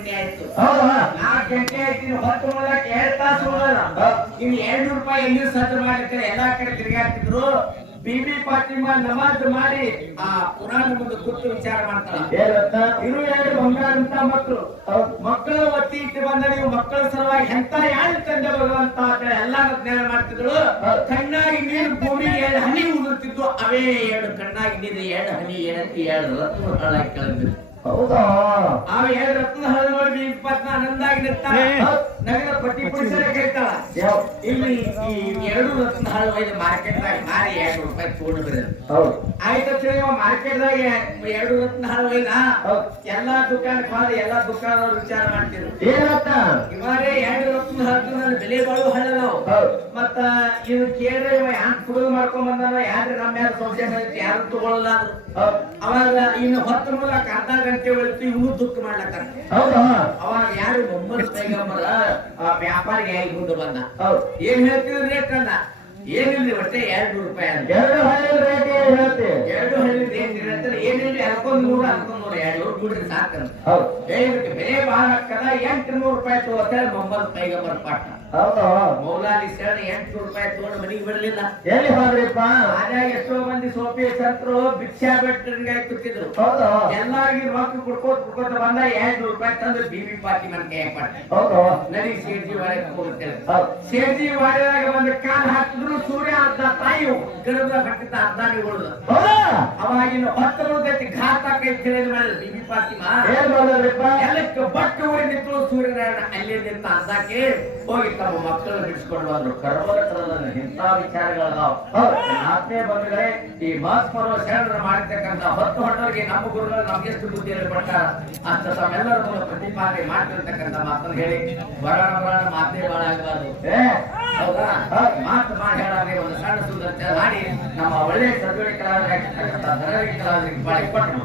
ಗಂಟೆ ಆಯ್ತು. ಹೌದಾ 4 ಗಂಟೆ ಆಯ್ತು. ಇನ್ನು 10 ಮೂಲಕ್ಕೆ 2 ತಾಸು ಹೋಗಲ್ಲ. ಇನ್ನು 200 ರೂಪಾಯಿ ಎಲ್ಲಿ ಸಜ್ಜು ಮಾಡಿರ್ತಾರೆ. ಎಲ್ಲಾ ಕಡೆ ತಿರುಗಾಡ್ತಿದ್ರು. ಬಿಬಿ ಫಾತಿಮಾ ನಮಾಜ್ ಮಾಡಿ ಆ ಪುರಾಣ ಮುಂದೆ ಕೂತು ವಿಚಾರ ಮಾಡ್ತಾಳ. ಇನ್ನು 2 ಬಂಗಾರಂತ ಮಕ್ಕಳು ಒತ್ತಿ ಇಟ್ಟು ಬಂದ ನೀವು ಮಕ್ಕಳ ಸಲುವಾಗಿ ಎಂತ ಯಾರು ತಂದೆ ಭಗವಂತ ಎಲ್ಲಾ ಜ್ಞಾನ ಮಾಡ್ತಿದ್ರು. ಕಣ್ಣಾಗಿ ನೀರು ಭೂಮಿಗೆ 2 ಹನಿ ಉದುರ್ತಿದ್ವು. ಅವೇ 2 ಕಣ್ಣಾಗಿ ನೀರು 2 ಹನಿ 2 ರತ್ನ ಕೆಳಗಿದ್ರು. ಹೌದಾ ಅವ 2 ರತ್ನ ಹಳೆ ನೋಡಿ 20 ಆನಂದಾಗಿ ನಿಂತಾಳೆ. ನಗರ ಪಟ್ಟಿ ಪುರುಷರ ಕರೀತಾಳ. ಇಲ್ಲಿ ಈ 2 ರತ್ನ ಹಳೆ ಮಾರ್ಕೆಟ್ದಾಗ ಮಾರಿ 2 ರೂಪಾಯಿ ತಗೊಂಡು ಬರೋದು. ಆಯ್ತು ಮಾರ್ಕೆಟ್ದಾಗ 2 ರತ್ನ ಹಳೆ ಎಲ್ಲಾ ದುಕಾನಕ್ಕೆ ಹೋದ. ಎಲ್ಲಾ ದುಕಾನದವ್ರು ವಿಚಾರ ಮಾಡ್ತಿದ್ರು. ಇವಾರೇ 2 ರತ್ನ ಹಳೆ ಬೆಲೆ ಬಾಳು ಹಳ್ಳ ನಾವು. ಮತ್ತ ಇವ್ ಕೇಳ್ರೆ ಇವ ಯಾಕೆ ಕುಡಿದು ಮಾಡ್ಕೊಂಡ್ ಬಂದಾನ. ಯಾರು ನಮ್ಮ ಯಾರು ಸೊಸೈಟಿ ಯಾರು ತಗೊಳ್ಳಲ್ಲ ಅಂದ್ರು. ಅವಾಗ ಇನ್ನು 10 ಮೂಲಕ ಅರ್ಧ ಗಂಟೆ ಉಳಿತು. ಇವನು ದುಃಖ ಮಾಡ್ಲಕ್ಕ. ಅವಾಗ ಯಾರು ಮೊಹಮ್ಮದ್ ಪೈಗಂಬರ ವ್ಯಾಪಾರಿಗೆ ಆಗಿ ಮುಂದೆ ಬಂದ. ಏನ್ ಹೇಳ್ತಿದ್ರು ರೇಟ್ ಅಲ್ಲ ಏನಿಲ್ರಿ ಒಟ್ಟೆ 200 ರೂಪಾಯಿ ಅಂತ. 2 ಹಳ್ಳಿ ರೇಟ್ ಹೇಳ್ತೀವಿ. 2 ಹಳ್ಳಿ ರೇಟ್ ಇರತ್ತೆ. ಏನಿಲ್ರಿ 1100 200 ಬಿಡ್ರಿ ಸಾಕಂತ. ಬೆಲೆ ಬಹಳ ಹಾಕದ 800 ರೂಪಾಯಿ ತಗೋತಾರೆ ಮೊಹಮ್ಮದ್ ಪೈಗಂಬರ್ ಪಾಠ. ಮೌಲಾಲಿ ಶರಣ 800 ರೂಪಾಯಿ ತಗೊಂಡು ಮನೆಗೆ ಬಿಡಲಿಲ್ಲ. ಎಲ್ಲಿ ಹೋದ್ರಿಪ್ಪ? ಆದಾಗ ಎಷ್ಟೋ ಮಂದಿ ಸೋಪಿ ಸಂತರು ಭಿಕ್ಷಾ ಬೆಟ್ಟರಿಗೆ ಕೂತಿದ್ರು. ಎಲ್ಲಾರ್ಗಿ ರೊಕ್ಕ ಕುಡ್ಕೋತ ಬಂದ 200 ರೂಪಾಯಿ ತಂದು ಬಿಬಿ ಫಾತಿಮಾ ಕೈ ಕೊಟ್ಟ. ನಡಿ ಸೇರ್ಜಿ ವಾಡೆ ಹೋಗ್ತೇವೆ. ಸೇರ್ಜಿ ವಾಡೆದಾಗ ಒಂದು ಕಾಲ್ ಹಾಕಿದ್ರು ಸೂರ್ಯ ಅರ್ಧ ತಾಯಿ ಗರ್ಭ ಕಟ್ಟಿದ ಅರ್ಧಾನಿ ಉಳಿದ. ಅವಾಗಿನ 10 ಗತಿ ಘಾತ ಕೈ ತಿಳಿದು ಮಾಡಿದ ಬಿಬಿ ಫಾತಿಮಾ ಎಲ್ಲಕ್ಕೆ ಬಟ್ಟು ಊರಿ ನಿಂತು ಸೂರ್ಯನಾರಾಯಣ ಅಲ್ಲಿ ನಿಂತ ಅರ್ಧಕ್ಕೆ ಹೋಗಿ ತಮ್ಮ ಮಕ್ಕಳನ್ನು ಬಿಡಿಸ್ಕೊಂಡು ಬಂದ್ರು. ಕರ್ಮದ ಇಂಥ ವಿಚಾರಗಳದಾವ. ಆತ್ಮೀಯ ಬಂಧುಗಳೇ, ಈ ಮಾಸ್ಪರ್ವ ಶರಣರು ಮಾಡಿರ್ತಕ್ಕಂಥ 10 ಹೊಣ್ಣರಿಗೆ ನಮ್ಮ ಗುರುಗಳು ನಮ್ಗೆಷ್ಟು ಬುದ್ಧಿಯಲ್ಲಿ ಕೊಟ್ಟಾರ ಅಂತ ತಮ್ಮೆಲ್ಲರ ಮೂಲಕ ಪ್ರತಿಪಾದನೆ ಮಾಡ್ತಿರ್ತಕ್ಕಂಥ ಮಾತನ್ನು ಹೇಳಿ ಬರೋಣ ಮಾತೇ ಬಾಳ ಆಗಬಾರ್ದು. ಹೌದಾ ಮಾತು ಮಾತಾಡಾದ್ರೆ ಒಂದು ಸಣ್ಣ ಸುಂದರ ಹಾಡಿ ನಮ್ಮ ಒಳ್ಳೆಯ ಸದ್ವಳಿಕರಾಗಿರ್ತಕ್ಕಂಥ ಧನವಿಕರಾಗಿ ಬಾಳಿ ಕೊಟ್ಟರು.